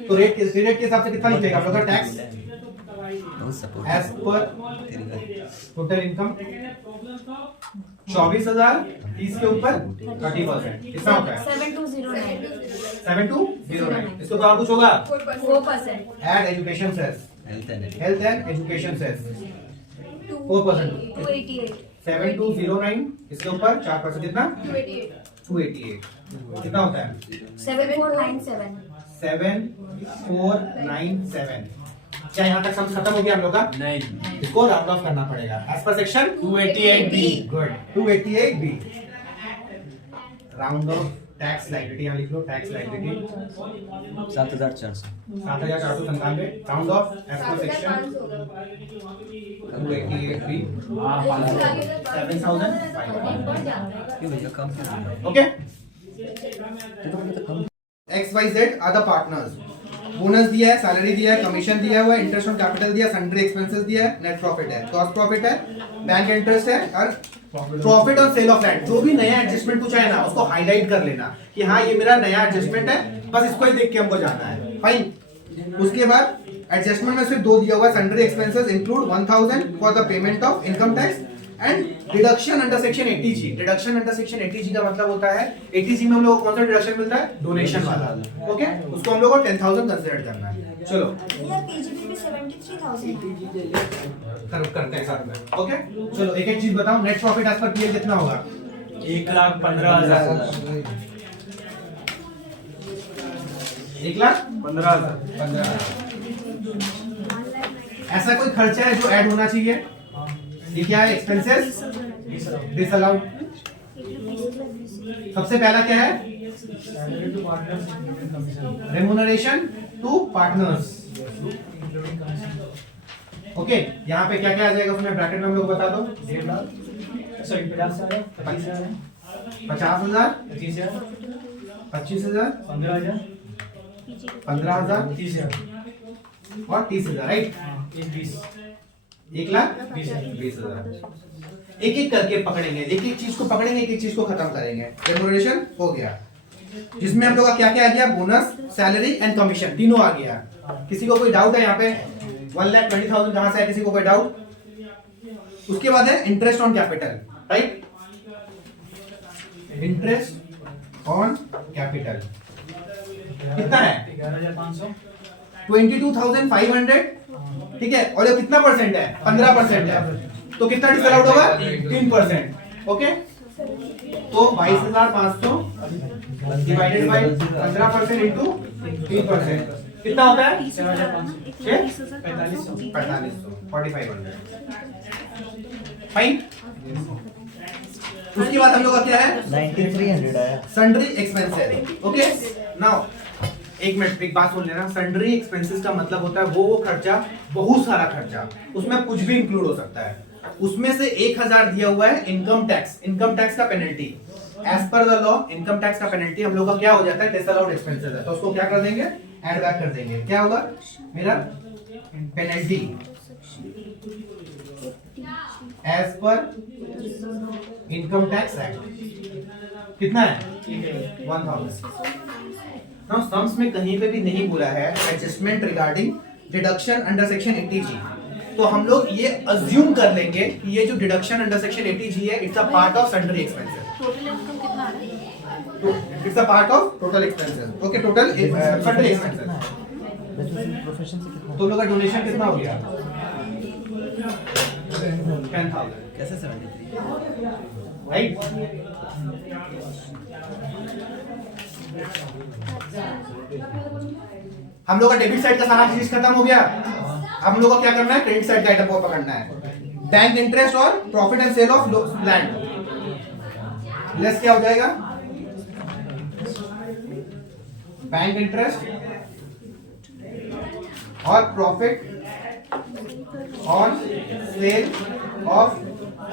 तो रेट के हिसाब से कितना निकलेगा हम लोग का tax as per total income? 24,030 के ऊपर 30%। कितना होता है? 7209 7209। इसको तो और कुछ होगा? 4%। Add education cess, health and education cess 4%। 288 7209 इसके ऊपर 4% कितना? 288। कितना होता है? 7497 7497। क्या यहाँ तक सम खत्म हो गया हम लोग का? नहीं इसको राउंड ऑफ करना पड़ेगा as per section 288B। Good 288B। Round off tax liability यहाँ लिख लो। Tax liability 7400। 7,497 round off as per section 288B 7,500। क्यों भैया कम क्यों दिया? Okay. XYZ are the partners. Bonus दिया है, सैलरी दिया है, कमीशन दिया हुआ है, इंटरेस्ट ऑन कैपिटल दिया है, सन्ड्री एक्सपेंसेस दिया है, नेट प्रॉफिट है, कॉस्ट प्रॉफिट है, बैंक इंटरेस्ट है और profit on sale of land. जो भी नया एडजस्टमेंट पूछा है ना उसको हाईलाइट कर लेना कि हाँ ये मेरा नया एडजस्टमेंट है, बस इसको ही देख के हमको जाना है। फाइन। उसके बाद एडजस्टमेंट में सिर्फ दो दिया हुआ है। Sundry expenses include 1000 for the payment of income tax and deduction under section 80G। Deduction under section 80G का मतलब होता है 80G में हम लोग को कौन सा डिडक्शन मिलता है? डोनेशन वाला। ओके, उसको हम लोग को 10,000 कंसीडर करना है। चलो भैया पीजीपी में 73,000 करते हैं साथ में। ओके चलो एक एक चीज बताओ। Net profit as per PL कितना होगा? 1,15,000। 1,15,000। ऐसा कोई खर्चा है जो ऐड होना चाहिए? ये क्या है? Expenses disallowed. सबसे पहला क्या है? Remuneration to partners. ओके, यहाँ पे क्या क्या आ जाएगा उसमें ब्रैकेट में हम लोग बता दो। 50,000 50,000 25,000 15,000 और 30,000 राइट। 1,20,000। एक एक करके पकड़ेंगे, एक एक चीज को पकड़ेंगे, एक एक चीज को खत्म करेंगे। रेम्यूनरेशन हो गया जिसमें हम लोग का क्या क्या आ गया? बोनस, सैलरी एंड कमीशन तीनों आ गया। किसी को कोई डाउट है यहाँ पे? 1,20,000 कहाँ से है? किसी को कोई डाउट? उसके बाद है interest on capital right. Interest on capital कितना है? 22,500। ठीक है, और ये कितना परसेंट है? 15% है। तो कितना डिसअलाउड होगा? 3%। ओके, तो 22,500 डिवाइडेड बाय 15% इंटू 3% कितना होता है? 4,500 फाइन। उसके बाद हम लोग का क्या है? 9300 आया। Sundry expenses. ओके नाउ एक मिनट एक बात सुन लेना। सन्ड्री एक्सपेंसेस का मतलब होता है वो खर्चा, बहुत सारा खर्चा, उसमें कुछ भी इंक्लूड हो सकता है। उसमें से 1,000 दिया हुआ है इनकम टैक्स। इनकम टैक्स का penalty as per the law, income tax का पेनल्टी हम लोग का क्या हो जाता है? डिसअलाउड एक्सपेंसेस है, तो उसको क्या कर देंगे? ऐड बैक कर देंगे। क्या होगा मेरा? Penalty as per income tax act कितना है? 1,000। नाउ सम्स में कहीं पे भी नहीं बोला है adjustment regarding deduction under section 80G। तो हम लोग ये अज्यूम कर लेंगे कि ये जो डिडक्शन अंडर सेक्शन 80G है it's a part of sundry expenses. Total income कितना आ रहा है? It's a part of total expenses. Okay, total sundry expenses. Profession से कितना? तो लोग का डोनेशन कितना हो गया? 10,000 कैसे 73? राइट। हम लोग का डेबिट साइड का सारा चीज खत्म हो गया। हम लोग को क्या करना है, क्रेडिट साइड का आइटम को पकड़ना है। बैंक इंटरेस्ट और profit and sale of land, less क्या हो जाएगा, बैंक इंटरेस्ट और profit on sale of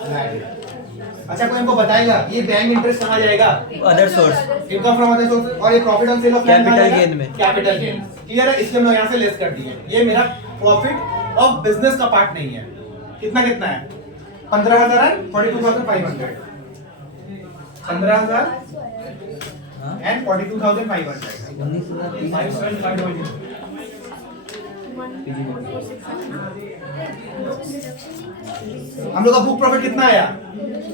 land. अच्छा कोई हमको बताएगा ये बैंक इंटरेस्ट कहाँ जाएगा, other source, income from other source, और ये profit on sale of land capital gain में, कैपिटल गेन। क्लियर है, इसलिए हम लोग यहाँ से लेस कर दिए। ये मेरा प्रॉफिट ऑफ बिजनेस का पार्ट नहीं है। कितना कितना है, 15,000 एंड 42,500, 15,000 एंड 42,500। 19,000 हम लोग का बुक प्रॉफिट कितना आया,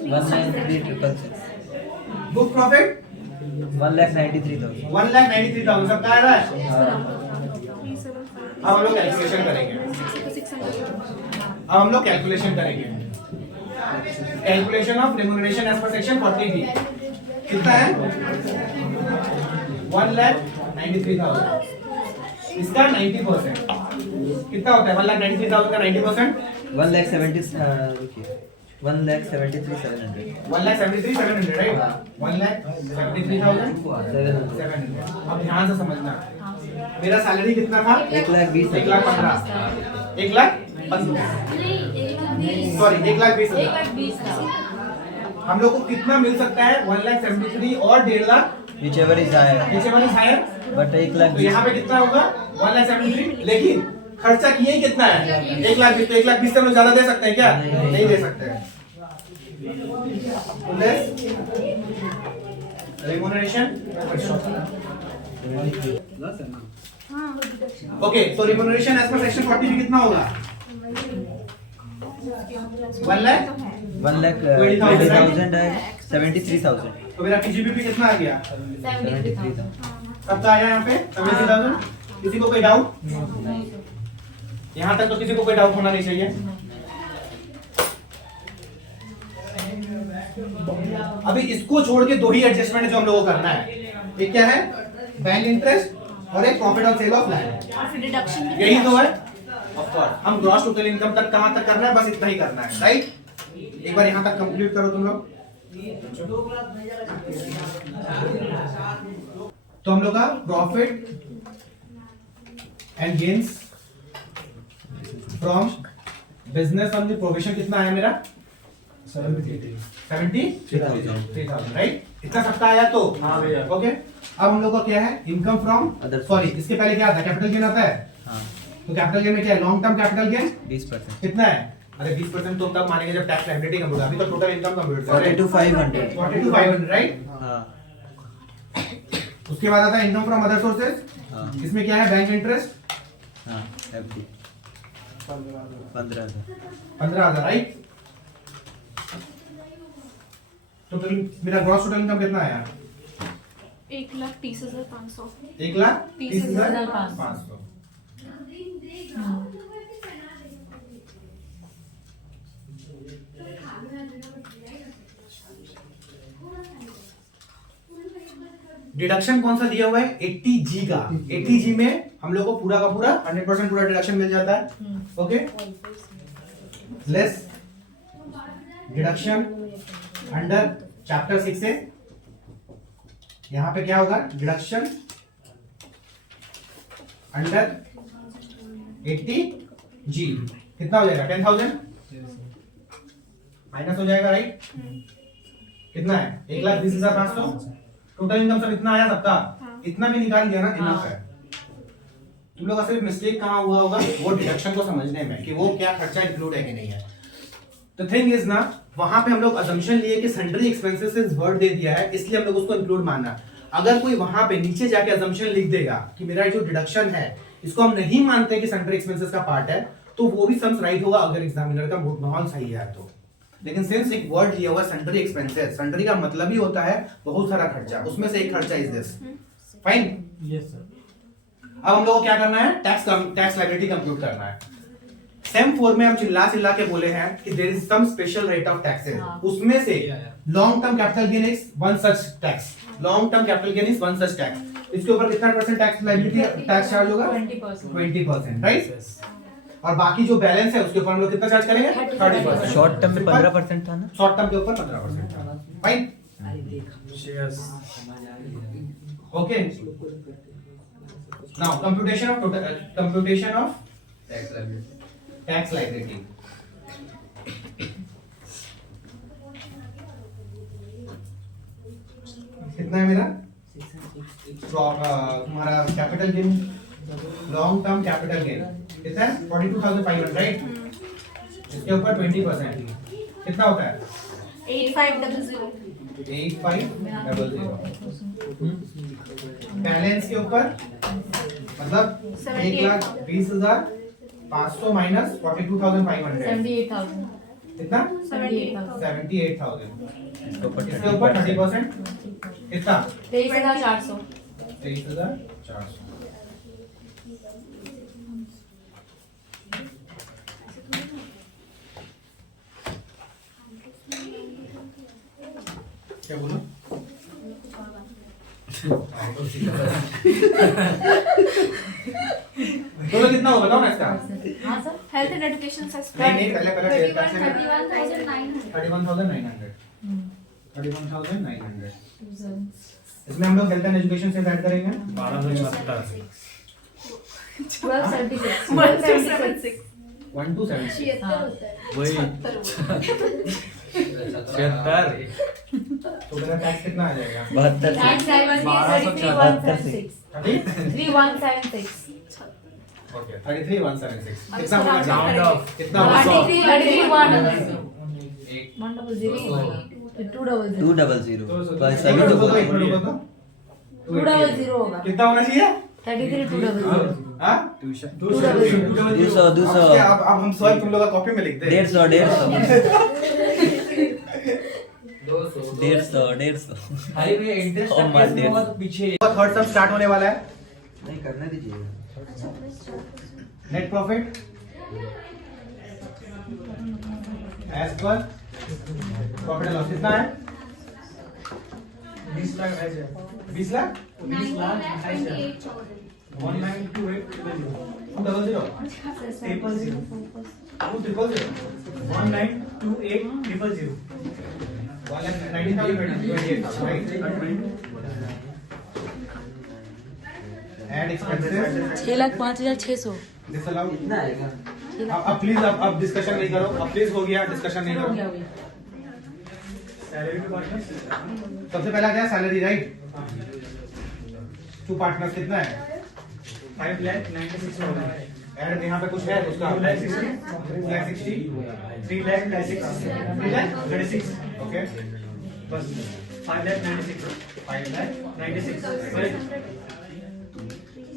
193,666, बुक प्रॉफिट 1,93,000। 1,93,000 सबका आ रहा है। अब हम लोग कैलकुलेशन करेंगे, अब हम लोग कैलकुलेशन करेंगे। Calculation of remuneration as per section 40B कितना है, 1,93,000, इसका 90% कितना होता है, 1,93,000 का 90%, 1,73,700। 1,73,700 राइट, 1,73,700। अब ध्यान से समझना, मेरा सैलरी कितना था, 1,20,000। 1,15,000, 1,15,000 सॉरी 1,20,000। 1,20,000 था। हम लोग को कितना मिल सकता है, 1,73,000 और 1,50,000, Whichever is higher, whichever is higher। but तो 1,20,000 यहाँ पे कितना होगा, 1,73,000, लेकिन खर्चा किए ही कितना है, 1,20,000। तो 1,20,000 से हम लोग ज्यादा दे सकते हैं क्या, नहीं दे सकते हैं। रेम्यूनरेशन ओके, तो रेम्यूनरेशन एज पर सेक्शन 40 में कितना होगा, 1,20,000 है, 73,000। तो मेरा पीजीबीपी कितना आ गया, 73,000। सबका आया यहाँ पे 73,000। किसी को कोई डाउट, यहाँ तक तो किसी को कोई डाउट होना नहीं चाहिए। अभी इसको छोड़ के दो ही एडजस्टमेंट है जो हम लोगों को करना है। एक क्या है, बैंक इंटरेस्ट और एक profit on sale of land, deduction यही तो है। ऑफ कोर्स हम ग्रॉस टोटल इनकम तक कहां तक करना है, बस इतना ही करना है, राइट। एक बार यहां तक कंप्लीट करो तुम लोग। तो हम लोग का profit and gains from business on the provision कितना आया मेरा, 73,000 राइट। इतना सबका आया तो हाँ भैया। ओके। अब हम लोग का क्या है, इनकम फ्रॉम सॉरी इसके पहले क्या आता है, कैपिटल गेन आता है। हाँ, तो कैपिटल गेन में क्या है, लॉन्ग टर्म कैपिटल गेन 20%। कितना है, अरे 20% तो तब मानेंगे जब टैक्स लायबिलिटी कम होगा। अभी तो टोटल इनकम कंप्यूट 42,500। 42,500 राइट। हाँ, उसके बाद आता है इनकम फ्रॉम अदर सोर्सेज, हाँ, इसमें क्या है, बैंक इंटरेस्ट हाँ, FD 15,000। 15,000 राइट। टोटल मेरा ग्रॉस टोटल इनकम कितना आया, 1,30,500। 1,30,500। डिडक्शन कौन सा दिया हुआ है, 80G का। 80G में हम लोग को पूरा का पूरा 100% पूरा डिडक्शन मिल जाता है। Okay, less deduction under chapter 6 से यहां पे क्या होगा, डिडक्शन अंडर 80G कितना हो जाएगा, 10,000 माइनस हो जाएगा राइट। कितना है, 1,20,500। टोटल इनकम सब इतना आया सबका, इतना भी निकाल दिया ना, इनफ है। तुम लोग का सिर्फ मिस्टेक कहाँ हुआ होगा, वो डिडक्शन को समझने में कि वो क्या खर्चा इंक्लूड है कि नहीं है। तो थिंग इज ना, वहां पे हम लोग अजम्पशन लिए कि सन्ड्री एक्सपेंसेस इज वर्ड दे दिया है, इसलिए हम लोग उसको इंक्लूड माना। अगर कोई वहां पे नीचे जाके अजम्पशन लिख देगा कि मेरा जो डिडक्शन है इसको हम नहीं मानते कि सन्ड्री एक्सपेंसेस का पार्ट है, तो वो भी सम्स राइट होगा अगर एग्जामिनर का माहौल सही है तो। लेकिन सिंस एक वर्ड लिया हुआ सन्ड्री एक्सपेंसेस, सन्ड्री का मतलब ही होता है बहुत सारा खर्चा, उसमें से एक खर्चा is this, fine. Yes sir. अब हम लोग को क्या करना है, टैक्स लायबिलिटी कंप्यूट करना है। सेम 4 में हम चिल्ला चिल्ला के बोले हैं कि there is some special rate of taxes, उसमें से long term capital gain is one such tax, long term capital gain is one such tax. इसके ऊपर कितना percent tax liability tax charge होगा 20%. 20%, राइट। और बाकी जो बैलेंस है उसके ऊपर हम लोग कितना चार्ज करेंगे 30%। शॉर्ट टर्म में 15% था ना? शॉर्ट टर्म के ऊपर 15% था, fine. Okay, now computation of tax liability. कितना है मेरा तुम्हारा capital gain, long term capital gain कितना है 42,500, राइट। इसके ऊपर 20% कितना होता है 8500. 8500। बैलेंस के ऊपर मतलब 1,20,500 माइनस 42,500 78,000. कितना 78,000. 78,000। इसके ऊपर इसके ऊपर 30% कितना 23,400. 23,400। क्या बोलो बोलो कितना हो बताओ ना इसका। हाँ sir. Health and education system. नहीं पहले 31,900. 31,900 इसमें हम लोग हेल्थ एंड एजुकेशन से ऐड करेंगे 1276. 1276 तो मेरा टैक्स कितना आ जाएगा 72 Tax liability 33,176. 3,176. ओके 33,176 अब कितना इसका होगा round राउंड off. ऑफ कितना होगा 33,100. एक 200. 200 बस एक अभी मिनट तो रुको बोला। एक मिनट रुको तो 200 होगा. कितना होना चाहिए 33,200. हाँ 200. 200 अब हम स्वयं तुम लोग का कॉपी में लिखते हैं 150 अरे भैया इंटरेस्ट और मार दे। होगा तो पीछे थर्ड सम स्टार्ट होने वाला है नहीं करने दीजिए net profit as per profit loss कितना है 20 लाख है 20 लाख 192800 192800 एंड एक्सपेंसेस 6,05,600. डिसअलाउड कितना आएगा अब प्लीज अब डिस्कशन नहीं करो अब प्लीज हो गया डिस्कशन नहीं हो करो गया. सैलरी टू पार्टनर्स सबसे पहला क्या सैलरी राइट टू पार्टनर्स कितना है 5,96,000 एंड यहाँ पे कुछ है उसका 2,60,000 3,36,000 ओके बस 5,96,000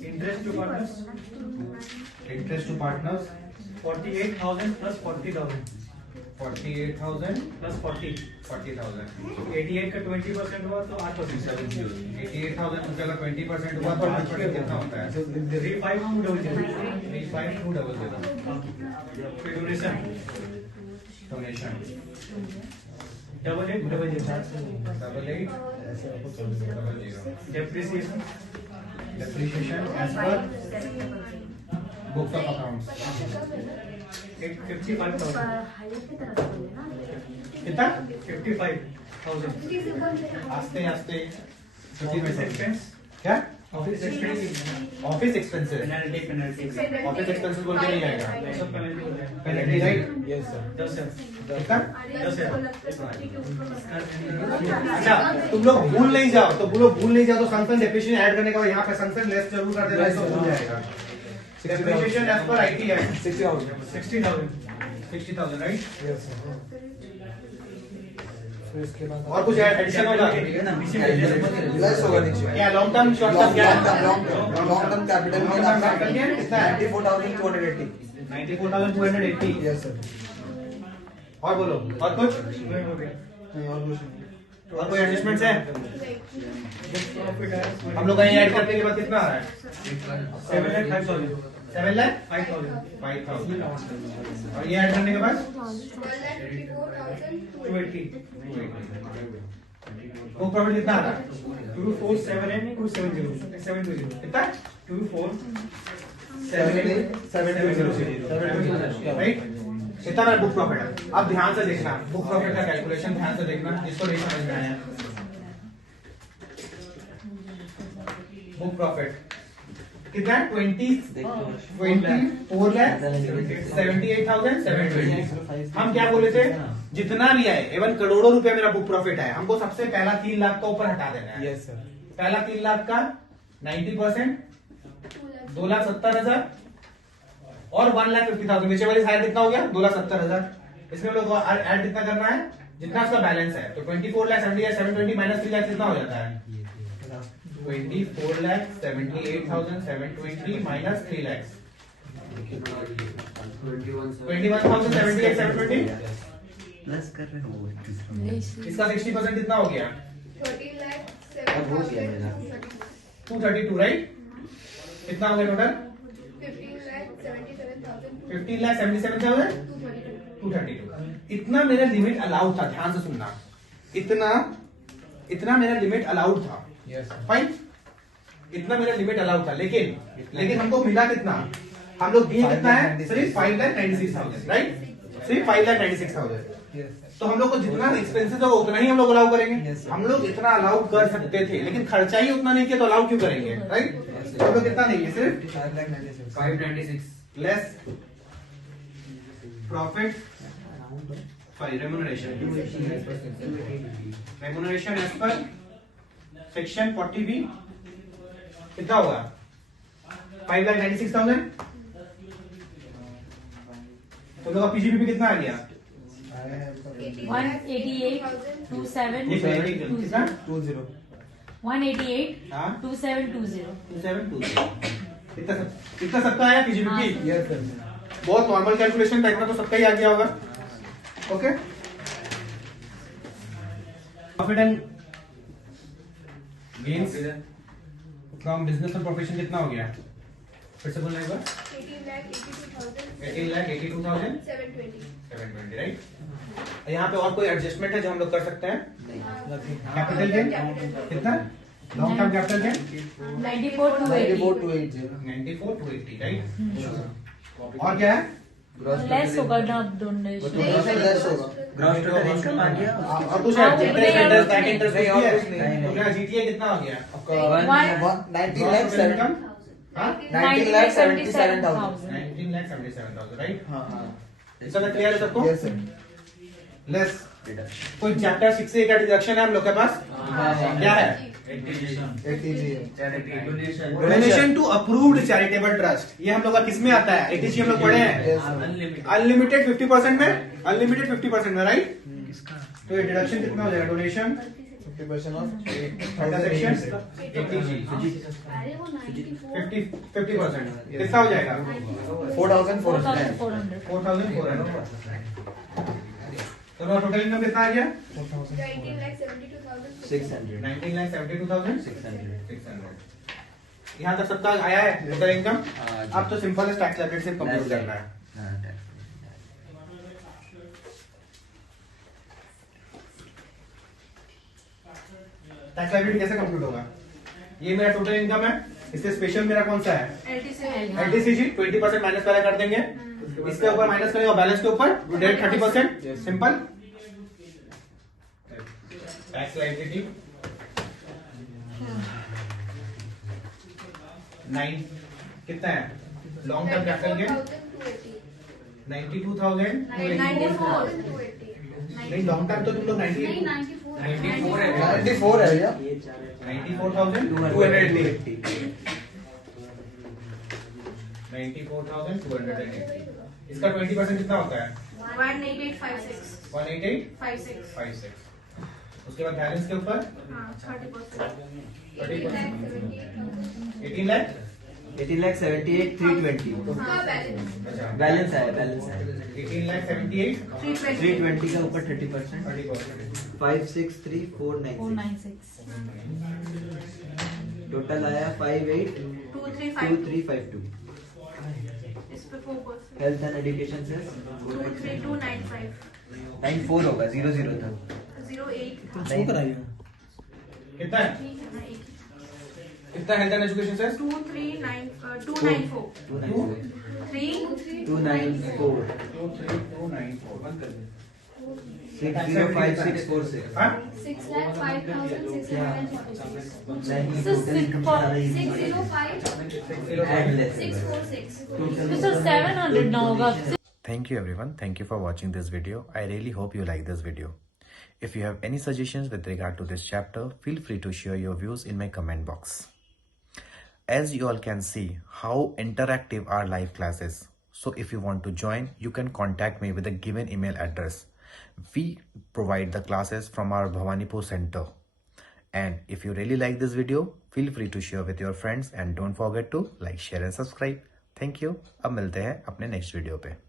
interest to partners interest to partners 48,000 plus 40,000 48,000 plus 40 40,000 88 का 20% हुआ तो 8% 88,000 उसका अगर 20% हुआ तो 8% कितना होता है 3,5,200 3,5,200 donation donation 88,000 depreciation depreciation as per books of accounts 55,000 कितना 55,000 आस्ते आस्ते ऑफिस एक्सपेंस क्या office expense office expenses penalty office expenses बोल के नहीं आएगा सब पेनल्टी हो जाएगा पेनल्टी राइट यस सर 10,000 कितना 10,000 अच्छा तुम लोग भूल नहीं जाओ तो भूल नहीं जाओ तो सनसन डेप्रिसिएशन ऐड करने का यहाँ पे सनसन लेस जरूर कर देना तो भूल जाएगा डेप्रिसिएशन एज पर आईटी है 60,000 60,000 राइट यस सर फिर इसके बाद और कुछ एडिशन होगा प्लस होगा नीचे क्या लॉन्ग टर्म शॉर्ट टर्म क्या long term capital long term capital gain कितना है 94,280 94,280 यस सर और बोलो और कुछ नहीं और कुछ नहीं और कोई एडजस्टमेंट्स है प्रॉफिट है हम लोग कहीं ऐड करने के बाद कितना आ रहा है 7,05,000 7 लाख 5,000 5,000 और ये ऐड करने के बाद 280 बुक प्रॉफिट कितना आता है? 247 कितना? 247 राइट, इतना मेरा बुक प्रॉफिट है। अब ध्यान से देखना, बुक प्रॉफिट का कैलकुलेशन ध्यान से देखना, जिसको नहीं समझ में आया। बुक प्रॉफिट कितना है? 24,78,720। हम क्या बोले थे? जितना भी आए, इवन करोड़ों रुपए मेरा बुक प्रॉफिट है, हमको सबसे पहला 3 लाख का ऊपर हटा देना है। Yes sir. पहला 3 लाख का 90%, 2,70,000 और 1,50,000। नीचे वाली साइड कितना हो गया? 2,70,000। इसमें हम लोग ऐड कितना करना है? जितना उसका बैलेंस है। तो 24,78,720 माइनस 3 लाख कितना हो जाता है? 24,78,720 माइनस 3 लाख 21,078,720 प्लस कर रहे हो। इसका 60% कितना हो गया? 232, राइट? कितना हो गया टोटल? 15,77,232। इतना मेरा लिमिट अलाउड था, ध्यान से सुनना। इतना मेरा लिमिट अलाउड था। फाइन, इतना मेरा लिमिट अलाउड था, लेकिन हमको मिला कितना? हम लोग गेन कितना है? सिर्फ 5,96,000, राइट? सिर्फ 5,96,000। तो हम लोग को जितना एक्सपेंसेस होगा उतना ही हम लोग अलाउ करेंगे। हम लोग इतना अलाउ कर सकते थे, लेकिन खर्चा ही उतना नहीं किया तो अलाउ क्यों करेंगे, राइट? हम लोग कितना नहीं है, सिर्फ 596 less profit, sorry remuneration as per section 40B कितना होगा? 5,96,000। तो लोग पीजीबीपी कितना आ गया? 188,2720 कितना? 188,2720 इतना सबका आया पीजीबीपी? Yes sir. बहुत नॉर्मल कैलकुलेशन था, इतना तो सबका ही आ गया होगा। Okay, profit and gains from business और प्रोफेशन कितना हो गया? फिर से बोलना एक बार। 18,82,720, राइट? यहाँ पे और कोई एडजस्टमेंट है जो हम लोग कर सकते हैं? कैपिटल गेन कितना? Long term capital gain 94,280 94,280, right? और क्या है? लेस होगा ना डोनेशन। लेस होगा। ग्रॉस टोटल इनकम आ गया। और कुछ है? इंटरेस्ट बैक इंटरेस्ट तो क्या जीटीए कितना हो गया? 19,77,000। 19,77,000, राइट? हाँ। इसका क्लियर है सबको? Yes sir. लेस कोई चैप्टर 6A का डिडक्शन है हम लोग के पास? क्या है? Donation to approved charitable trust. ये हम लोग का किस में आता है? 80G हम लोग पढ़े हैं। अनलिमिटेड 50% में, अनलिमिटेड 50% में, राइट? तो ये डिडक्शन कितना हो जाएगा? डोनेशन 50% ऑफ सेक्शन 80G 50% कितना हो जाएगा? 4,400। 4,400 तो टोटल इनकम कितना आ गया? 600। 19,72,600। यहाँ तक सबका आया है टोटल इनकम? अब तो सिंपल है, टैक्स लायबिलिटी से कंप्यूट करना है। टैक्स लायबिलिटी कैसे कंप्यूट होगा? ये मेरा टोटल इनकम है, इससे स्पेशल मेरा कौन सा है? LTCG 20% माइनस पहले कर देंगे, इसके ऊपर माइनस करेंगे और बैलेंस के ऊपर डायरेक्ट 30%। सिंपल। टैक्स लायबिलिटी 9 कितना है? Long term capital gain 92,000। नहीं, लॉन्ग टर्म तो तुम लोग 94 है। 94 है भैया। 94,280। 94,280। इसका 20% कितना होता है? 188,56। उसके बाद बैलेंस के ऊपर 18,78,320 बैलेंस है। 18,78,320 का ऊपर 30%। 563,496 टोटल आया 58,2352। हेल्थ एंड एजुकेशन से 23295 94 होगा, 00 था। 08 नहीं कितना है? कितना हेल्थ एंड एजुकेशन सेस? 294 294. 23294 बंद कर दे। 605646. हाँ? 6,05,646. So 605,646. so 700 ना होगा. Thank you everyone. Thank you for watching this video. I really hope you like this video. If you have any suggestions with regard to this chapter, feel free to share your views in my comment box. As you all can see how interactive are live classes. So if you want to join, you can contact me with the given email address. We provide the classes from our Bhawanipur center. And if you really like this video, feel free to share with your friends and don't forget to like, share and subscribe. Thank you. अब मिलते हैं अपने next video पे.